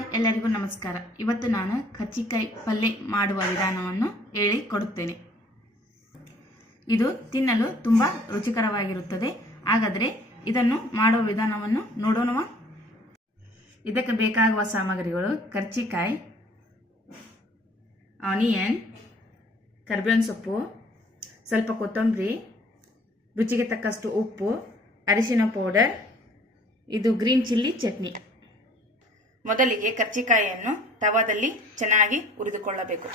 Hi ಎಲ್ಲರಿಗೂ ನಮಸ್ಕಾರ. ಇವತ್ತು ನಾನು ಕರ್ಜಿಕಾಯಿ ಪಲ್ಯ ಮಾಡುವ ವಿಧಾನವನ್ನು ಹೇಳಿಕೊಡುತ್ತೇನೆ. ಇದು ತಿನ್ನಲು ತುಂಬ ರುಚಿಕರವಾಗಿರುತ್ತದೆ. ಹಾಗಾದರೆ ಇದನ್ನು ಮಾಡುವ ವಿಧಾನವನ್ನು ನೋಡೋಣ. ಇದಕ್ಕೆ ಬೇಕಾಗುವ ಸಾಮಗ್ರಿಗಳು: ಕರ್ಜಿಕಾಯಿ, ಆನಿಯನ್, ಕರಿಬೇವಿನ ಸೊಪ್ಪು, ಸ್ವಲ್ಪ ಕೊತ್ತಂಬರಿ, ರುಚಿಗೆ ತಕ್ಕಷ್ಟು ಉಪ್ಪು, ಅರಿಶಿನ ಪೌಡರ್, ಇದು ಗ್ರೀನ್ ಚಿಲ್ಲಿ ಚಟ್ನಿ. ಮೊದಲಿಗೆ ಕರ್ಜಿಕಾಯಿಯನ್ನು ತವಾದಲ್ಲಿ ಚೆನ್ನಾಗಿ ಹುರಿದುಕೊಳ್ಳಬೇಕು.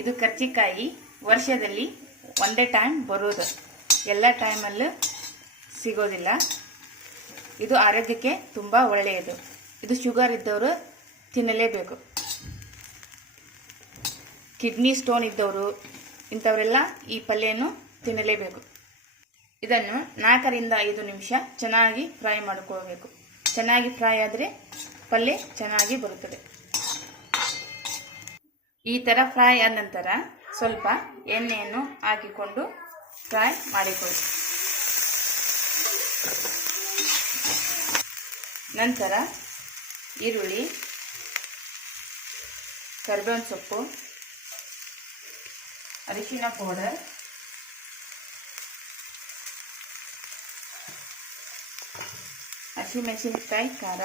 ಇದು ಕರ್ಜಿಕಾಯಿ ವರ್ಷದಲ್ಲಿ ಒಂದೇ ಟೈಮ್ ಬರೋದು, ಎಲ್ಲ ಟೈಮಲ್ಲೂ ಸಿಗೋದಿಲ್ಲ. ಇದು ಆರೋಗ್ಯಕ್ಕೆ ತುಂಬ ಒಳ್ಳೆಯದು. ಇದು ಶುಗರ್ ಇದ್ದವರು ತಿನ್ನಲೇಬೇಕು. ಕಿಡ್ನಿ ಸ್ಟೋನ್ ಇದ್ದವರು ಇಂಥವರೆಲ್ಲ ಈ ಪಲ್ಯವನ್ನು ತಿನ್ನಲೇಬೇಕು. ಇದನ್ನು 4 ರಿಂದ 5 ನಿಮಿಷ ಚೆನ್ನಾಗಿ ಫ್ರೈ ಮಾಡಿಕೊಳ್ಳಬೇಕು. ಚೆನ್ನಾಗಿ ಫ್ರೈ ಆದರೆ ಪಲ್ಯ ಚೆನ್ನಾಗಿ ಬರುತ್ತದೆ. ಈ ಥರ ಫ್ರೈ ಆದ ನಂತರ ಸ್ವಲ್ಪ ಎಣ್ಣೆಯನ್ನು ಹಾಕಿಕೊಂಡು ಫ್ರೈ ಮಾಡಿಕೊಳ್ಳಿ. ನಂತರ ಈರುಳ್ಳಿ, ಕರಿಬೇವಿನ ಸೊಪ್ಪು, ಅರಿಶಿನ ಪೌಡರ್, ಹಸಿಮೆಣಸಿನಕಾಯಿ ಖಾರ,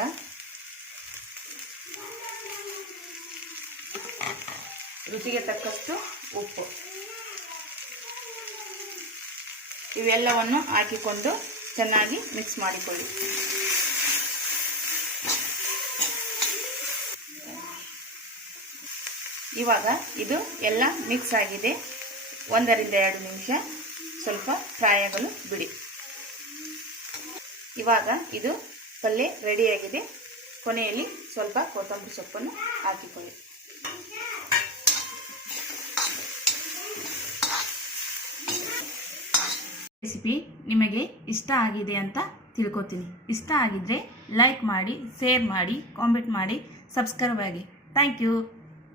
ರುಚಿಗೆ ತಕ್ಕಷ್ಟು ಉಪ್ಪು ಇವೆಲ್ಲವನ್ನು ಹಾಕಿಕೊಂಡು ಚೆನ್ನಾಗಿ ಮಿಕ್ಸ್ ಮಾಡಿಕೊಳ್ಳಿ. ಇವಾಗ ಇದು ಎಲ್ಲ ಮಿಕ್ಸ್ ಆಗಿದೆ. 1 ರಿಂದ 2 ನಿಮಿಷ ಸ್ವಲ್ಪ ಫ್ರೈ ಆಗಲು ಬಿಡಿ. ಇವಾಗ ಇದು ಪಲ್ಯ ರೆಡಿಯಾಗಿದೆ. ಕೊನೆಯಲ್ಲಿ ಸ್ವಲ್ಪ ಕೊತ್ತಂಬರಿ ಸೊಪ್ಪನ್ನು ಹಾಕಿಕೊಳ್ಳಿ. ರೆಸಿಪಿ ನಿಮಗೆ ಇಷ್ಟ ಆಗಿದೆ ಅಂತ ತಿಳ್ಕೊತೀನಿ. ಇಷ್ಟ ಆಗಿದ್ರೆ ಲೈಕ್ ಮಾಡಿ, ಶೇರ್ ಮಾಡಿ, ಕಾಮೆಂಟ್ ಮಾಡಿ, ಸಬ್ಸ್ಕ್ರೈಬ್ ಆಗಿ. Thank you.